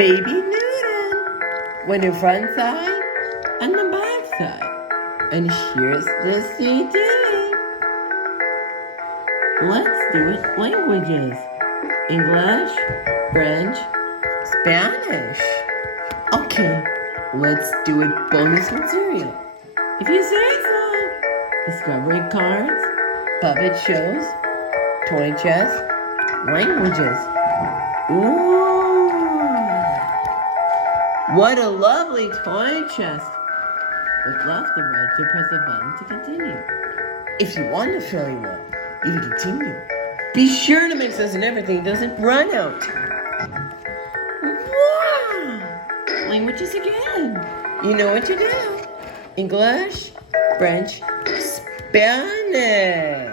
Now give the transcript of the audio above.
baby noodle with the front side and the back side. And here's the CD. Let's do it languages. English, French, Spanish. Okay, let's do it bonus material. If you say so. Discovery cards, puppet shows, toy chest, languages. Ooh! What a lovely toy chest. With left and right to press the button to continue. If you want to fill in one, you can continue. Be sure to mix this and everything doesn't run out. Wow! Languages again. You know what to do. English, French, Spanish.